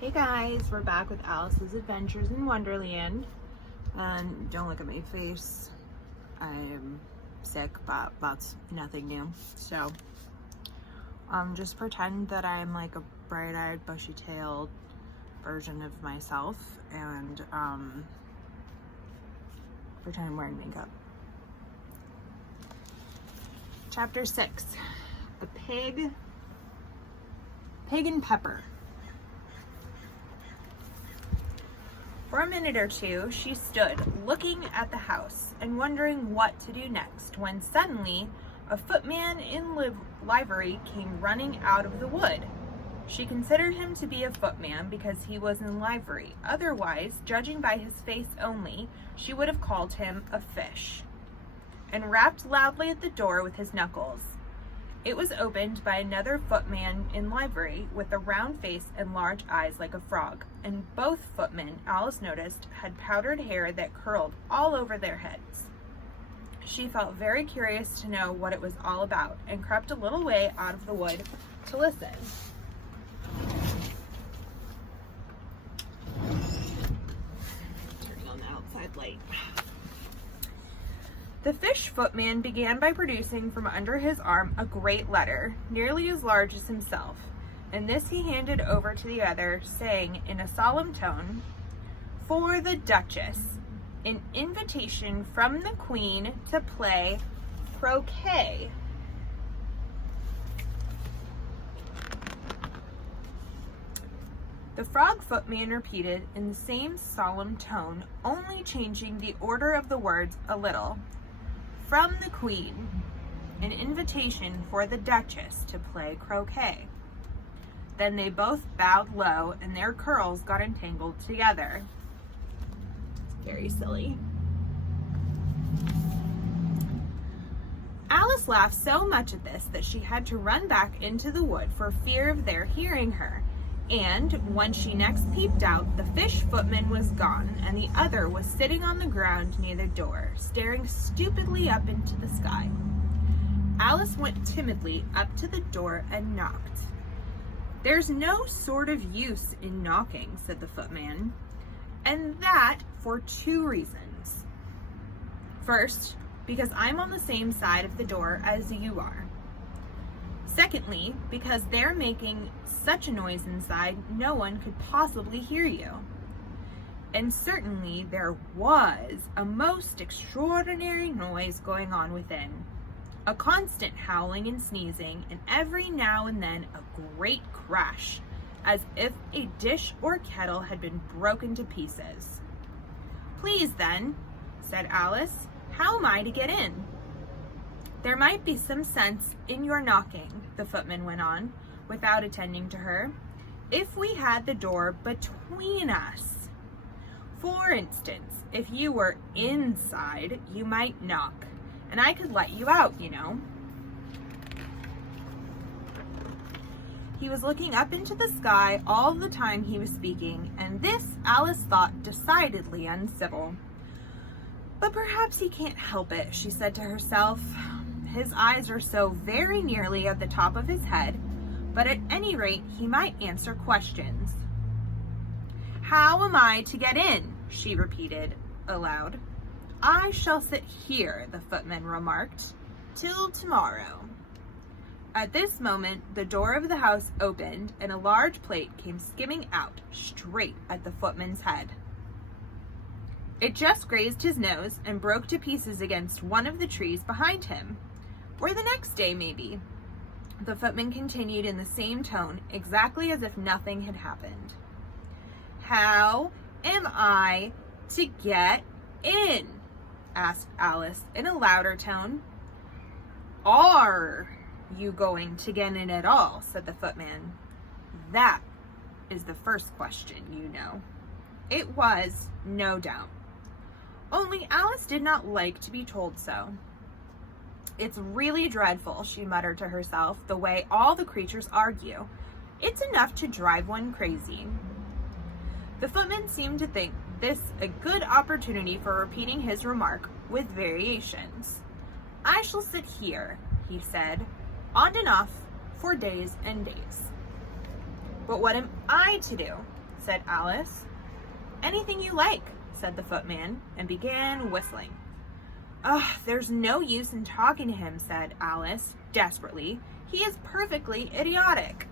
Hey guys, we're back with Alice's Adventures in Wonderland. And don't look at my face. I'm sick, but that's nothing new. So, just pretend that I'm like a bright-eyed, bushy-tailed version of myself and pretend I'm wearing makeup. Chapter 6, The Pig and Pepper. For a minute or two, she stood looking at the house and wondering what to do next, when suddenly a footman in livery came running out of the wood. She considered him to be a footman because he was in livery. Otherwise, judging by his face only, she would have called him a fish, and rapped loudly at the door with his knuckles. It was opened by another footman in livery with a round face and large eyes like a frog, and both footmen, Alice noticed, had powdered hair that curled all over their heads. She felt very curious to know what it was all about, and crept a little way out of the wood to listen. Turning on the outside light. The fish footman began by producing from under his arm a great letter, nearly as large as himself, and this he handed over to the other, saying in a solemn tone, "For the Duchess, an invitation from the Queen to play croquet." The frog footman repeated in the same solemn tone, only changing the order of the words a little. "From the Queen, an invitation for the Duchess to play croquet." Then they both bowed low, and their curls got entangled together. It's very silly. Alice laughed so much at this that she had to run back into the wood for fear of their hearing her. And when she next peeped out, the fish footman was gone, and the other was sitting on the ground near the door, staring stupidly up into the sky. Alice went timidly up to the door and knocked. "There's no sort of use in knocking," said the footman, "and that for 2 reasons. First, because I'm on the same side of the door as you are. Secondly, because they're making such a noise inside, no one could possibly hear you. And certainly there was a most extraordinary noise going on within. A constant howling and sneezing, and every now and then a great crash, as if a dish or kettle had been broken to pieces." "Please then," said Alice, "how am I to get in?" "There might be some sense in your knocking," the footman went on, without attending to her, "if we had the door between us. For instance, if you were inside, you might knock, and I could let you out, you know." He was looking up into the sky all the time he was speaking, and this Alice thought decidedly uncivil. "But perhaps he can't help it," she said to herself. "His eyes are so very nearly at the top of his head, but at any rate he might answer questions." "How am I to get in?" she repeated aloud. "I shall sit here," the footman remarked, "till tomorrow." At this moment the door of the house opened, and a large plate came skimming out straight at the footman's head. It just grazed his nose and broke to pieces against one of the trees behind him. "Or the next day, maybe," the footman continued in the same tone, exactly as if nothing had happened. "How am I to get in?" asked Alice in a louder tone. "Are you going to get in at all?" said the footman. "That is the first question, you know." It was, no doubt. Only Alice did not like to be told so. "It's really dreadful," she muttered to herself, "the way all the creatures argue. It's enough to drive one crazy." The footman seemed to think this a good opportunity for repeating his remark with variations. "I shall sit here," he said, "on and off for days and days." "But what am I to do?" said Alice. Anything you like, said the footman, and began whistling. Ugh, there's no use in talking to him, said Alice, desperately. He is perfectly idiotic.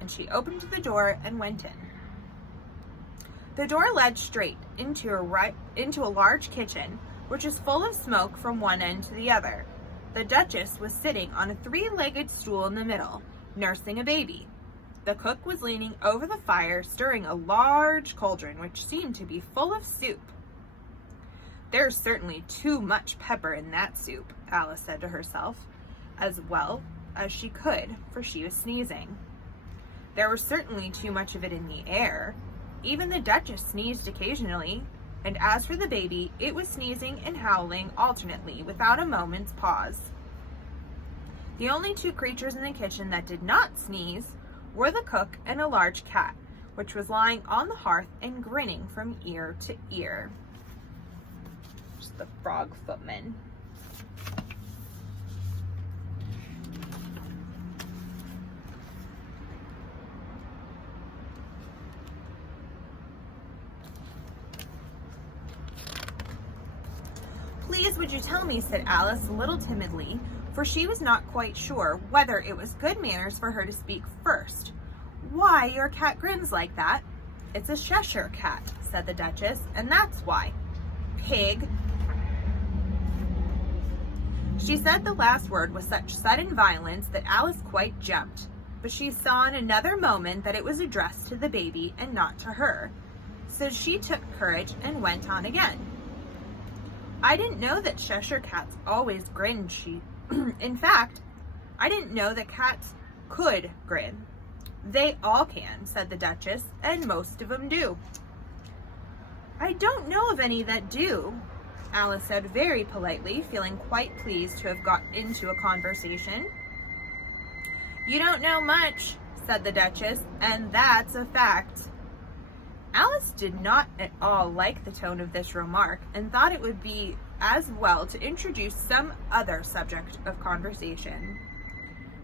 And she opened the door and went in. The door led straight into a large kitchen, which was full of smoke from one end to the other. The Duchess was sitting on a three-legged stool in the middle, nursing a baby. The cook was leaning over the fire, stirring a large cauldron, which seemed to be full of soup. There's certainly too much pepper in that soup, Alice said to herself, as well as she could, for she was sneezing. There was certainly too much of it in the air. Even the Duchess sneezed occasionally, and as for the baby, it was sneezing and howling alternately, without a moment's pause. The only two creatures in the kitchen that did not sneeze were the cook and a large cat, which was lying on the hearth and grinning from ear to ear. Just the frog footman. Please, would you tell me, said Alice a little timidly, for she was not quite sure whether it was good manners for her to speak first. Why your cat grins like that? It's a Cheshire cat, said the Duchess, and that's why. Pig. She said the last word with such sudden violence that Alice quite jumped, but she saw in another moment that it was addressed to the baby and not to her. So she took courage and went on again. I didn't know that Cheshire cats always grinned, In fact, I didn't know that cats could grin. They all can, said the Duchess, and most of them do. I don't know of any that do, Alice said very politely, feeling quite pleased to have got into a conversation. You don't know much, said the Duchess, and that's a fact. Alice did not at all like the tone of this remark and thought it would be as well to introduce some other subject of conversation.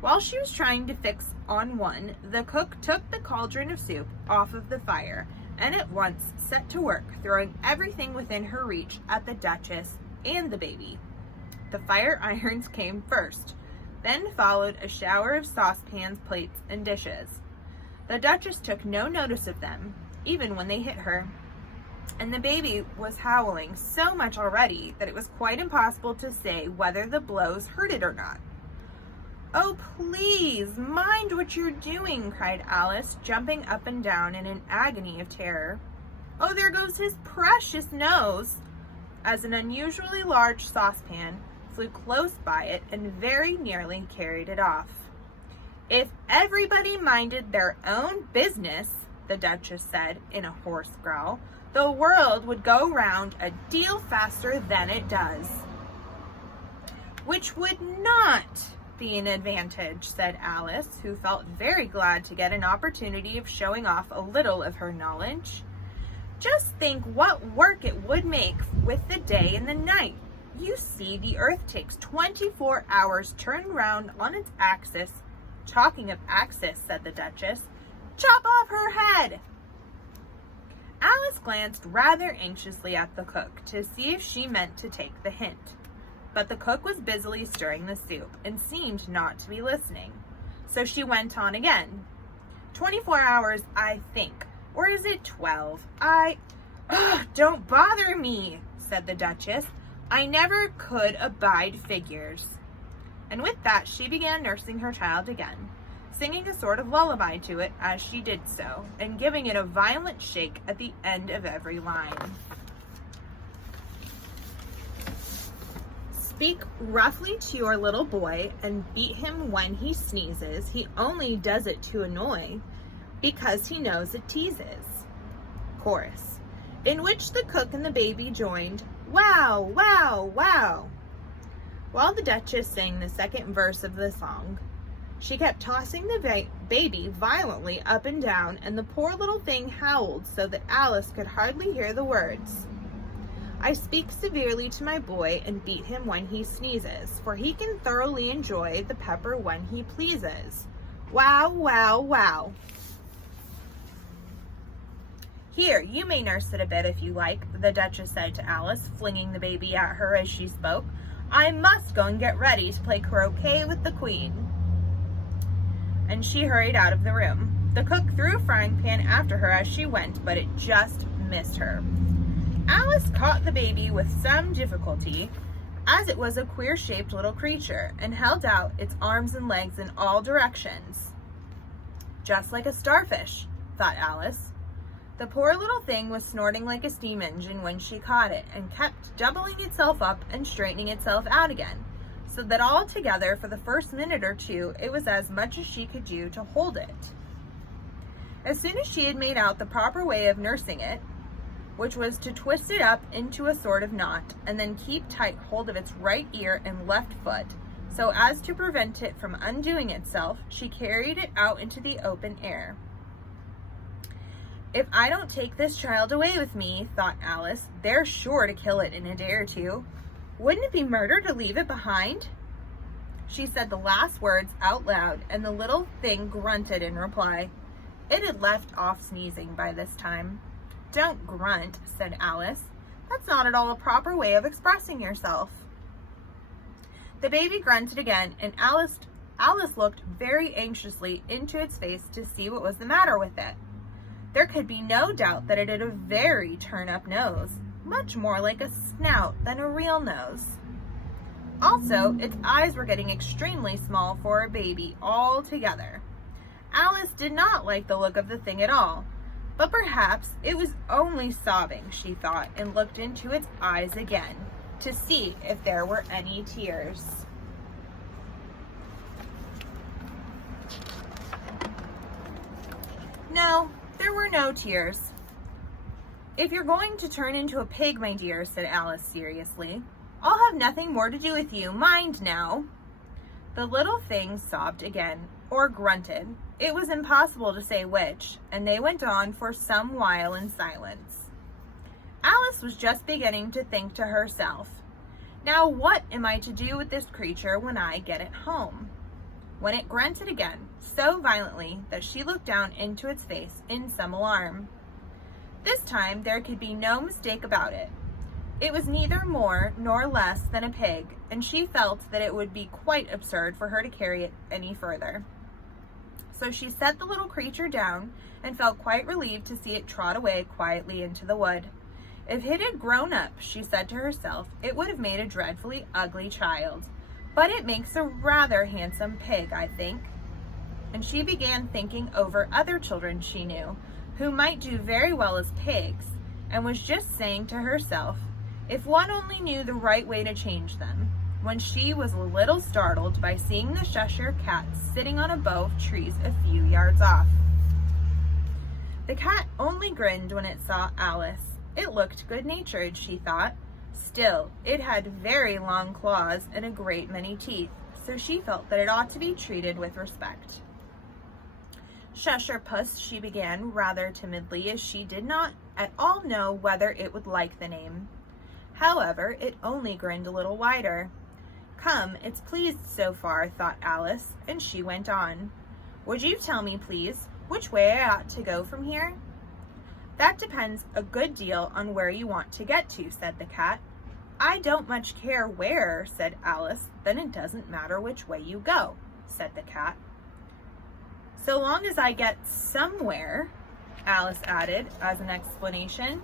While she was trying to fix on one, the cook took the cauldron of soup off of the fire and at once set to work throwing everything within her reach at the Duchess and the baby. The fire irons came first, then followed a shower of saucepans, plates, and dishes. The Duchess took no notice of them, even when they hit her, and the baby was howling so much already that it was quite impossible to say whether the blows hurt it or not. Oh, please, mind what you're doing, cried Alice, jumping up and down in an agony of terror. Oh, there goes his precious nose, as an unusually large saucepan flew close by it and very nearly carried it off. If everybody minded their own business, the Duchess said in a hoarse growl, the world would go round a deal faster than it does. Which would not be an advantage, said Alice, who felt very glad to get an opportunity of showing off a little of her knowledge. Just think what work it would make with the day and the night. You see, the earth takes 24 hours to turn round on its axis. Talking of axis, said the Duchess, chop off her head! Alice glanced rather anxiously at the cook to see if she meant to take the hint, but the cook was busily stirring the soup and seemed not to be listening. So she went on again. 24 hours, I think. Or is it 12? Don't bother me, said the Duchess. I never could abide figures. And with that, she began nursing her child again, singing a sort of lullaby to it as she did so, and giving it a violent shake at the end of every line. Speak roughly to your little boy and beat him when he sneezes. He only does it to annoy, because he knows it teases. Chorus, in which the cook and the baby joined, wow, wow, wow. While the Duchess sang the second verse of the song, she kept tossing the baby violently up and down, and the poor little thing howled so that Alice could hardly hear the words. I speak severely to my boy and beat him when he sneezes, for he can thoroughly enjoy the pepper when he pleases. Wow, wow, wow. Here, you may nurse it a bit if you like, the Duchess said to Alice, flinging the baby at her as she spoke. I must go and get ready to play croquet with the Queen. And she hurried out of the room. The cook threw a frying pan after her as she went, but it just missed her. Alice caught the baby with some difficulty, as it was a queer-shaped little creature, and held out its arms and legs in all directions. Just like a starfish, thought Alice. The poor little thing was snorting like a steam engine when she caught it, and kept doubling itself up and straightening itself out again, so that altogether for the first minute or two it was as much as she could do to hold it. As soon as she had made out the proper way of nursing it, which was to twist it up into a sort of knot, and then keep tight hold of its right ear and left foot, so as to prevent it from undoing itself, she carried it out into the open air. If I don't take this child away with me, thought Alice, they're sure to kill it in a day or two. Wouldn't it be murder to leave it behind? She said the last words out loud, and the little thing grunted in reply. It had left off sneezing by this time. Don't grunt, said Alice. That's not at all a proper way of expressing yourself. The baby grunted again, and Alice looked very anxiously into its face to see what was the matter with it. There could be no doubt that it had a very turn-up nose, much more like a snout than a real nose. Also, its eyes were getting extremely small for a baby altogether. Alice did not like the look of the thing at all, but perhaps it was only sobbing, she thought, and looked into its eyes again to see if there were any tears. No, there were no tears. If you're going to turn into a pig, my dear, said Alice seriously, I'll have nothing more to do with you. Mind now. The little thing sobbed again, or grunted. It was impossible to say which, and they went on for some while in silence. Alice was just beginning to think to herself, now what am I to do with this creature when I get it home? When it grunted again, so violently that she looked down into its face in some alarm. This time there could be no mistake about it. It was neither more nor less than a pig, and she felt that it would be quite absurd for her to carry it any further. So she set the little creature down and felt quite relieved to see it trot away quietly into the wood. If it had grown up, she said to herself, it would have made a dreadfully ugly child. But it makes a rather handsome pig, I think. And she began thinking over other children she knew, who might do very well as pigs, and was just saying to herself, if one only knew the right way to change them, when she was a little startled by seeing the Cheshire Cat sitting on a bough of trees a few yards off. The cat only grinned when it saw Alice. It looked good-natured, she thought. Still, it had very long claws and a great many teeth, so she felt that it ought to be treated with respect. Cheshire Puss, she began rather timidly, as she did not at all know whether it would like the name. However, it only grinned a little wider. Come, it's pleased so far, thought Alice, and she went on. Would you tell me, please, which way I ought to go from here? That depends a good deal on where you want to get to, said the cat. I don't much care where, said Alice. Then it doesn't matter which way you go, said the cat. So long as I get somewhere, Alice added as an explanation.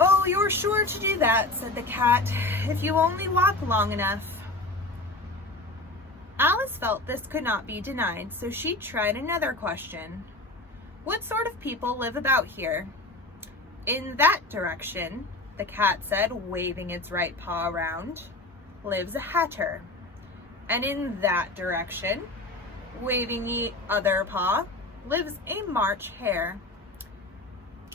Oh, you're sure to do that, said the cat, if you only walk long enough. Alice felt this could not be denied, so she tried another question. What sort of people live about here? In that direction, the cat said, waving its right paw around, lives a hatter. And in that direction, waving the other paw, lives a March hare.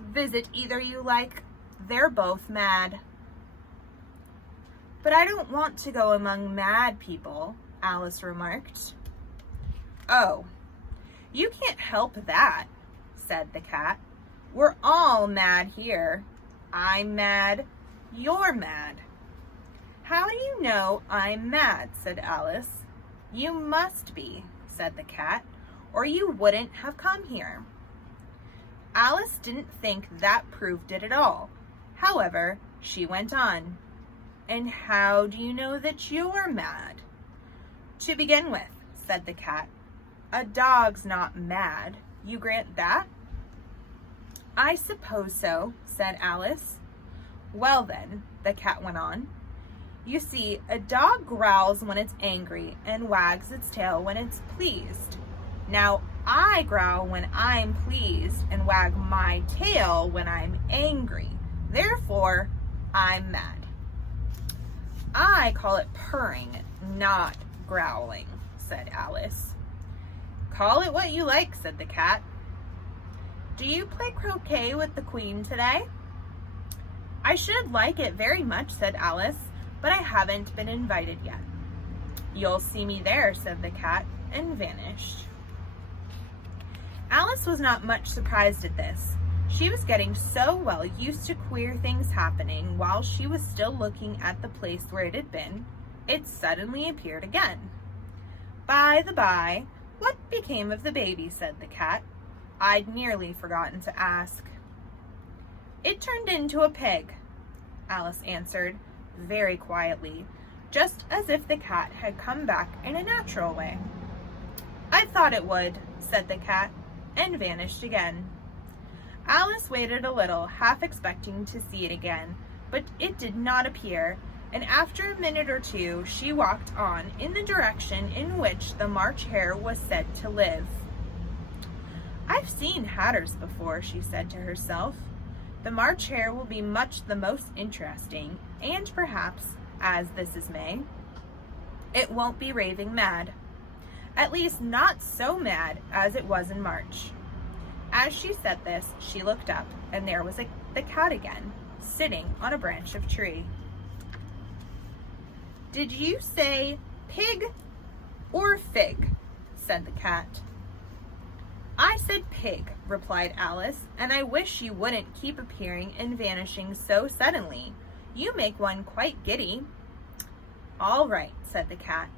Visit either you like. They're both mad. But I don't want to go among mad people, Alice remarked. Oh, you can't help that, said the cat. We're all mad here. I'm mad. "You're mad." "How do you know I'm mad?" said Alice. "You must be," said the cat, "or you wouldn't have come here." Alice didn't think that proved it at all. However, she went on. "And how do you know that you're mad?" "To begin with," said the cat, "a dog's not mad. You grant that?" "I suppose so," said Alice. "Well then," the cat went on, "you see, a dog growls when it's angry and wags its tail when it's pleased. Now, I growl when I'm pleased and wag my tail when I'm angry. Therefore, I'm mad." "I call it purring, not growling," said Alice. "Call it what you like," said the cat. "Do you play croquet with the Queen today?" "I should like it very much," said Alice, "but I haven't been invited yet." "You'll see me there," said the cat, and vanished. Alice was not much surprised at this. She was getting so well used to queer things happening while she was still looking at the place where it had been, it suddenly appeared again. "By the by, what became of the baby?" said the cat. "I'd nearly forgotten to ask." "It turned into a pig," Alice answered, very quietly, just as if the cat had come back in a natural way. "I thought it would," said the cat, and vanished again. Alice waited a little, half expecting to see it again, but it did not appear, and after a minute or two she walked on in the direction in which the March Hare was said to live. "I've seen hatters before," she said to herself. "The March Hare will be much the most interesting, and perhaps, as this is May, it won't be raving mad. At least not so mad as it was in March." As she said this, she looked up, and there was the cat again, sitting on a branch of tree. "Did you say pig or fig?" said the cat. "I said pig," replied Alice, "and I wish you wouldn't keep appearing and vanishing so suddenly. You make one quite giddy." "All right," said the cat,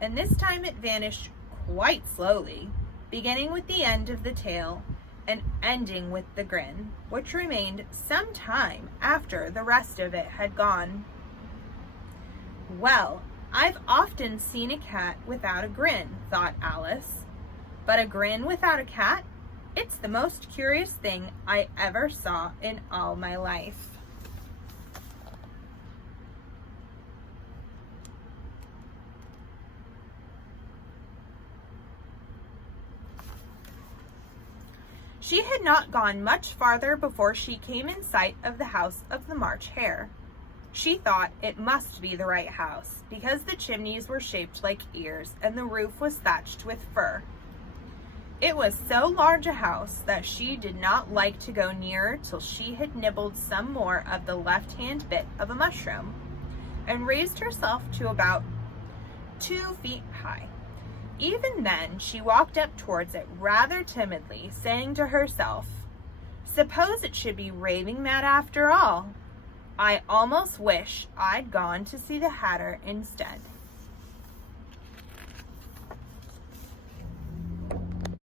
and this time it vanished quite slowly, beginning with the end of the tail and ending with the grin, which remained some time after the rest of it had gone. "Well, I've often seen a cat without a grin," thought Alice, "but a grin without a cat? It's the most curious thing I ever saw in all my life." She had not gone much farther before she came in sight of the house of the March Hare. She thought it must be the right house, because the chimneys were shaped like ears and the roof was thatched with fur. It was so large a house that she did not like to go nearer till she had nibbled some more of the left-hand bit of a mushroom, and raised herself to about 2 feet high. Even then, she walked up towards it rather timidly, saying to herself, "Suppose it should be raving mad after all? I almost wish I'd gone to see the Hatter instead."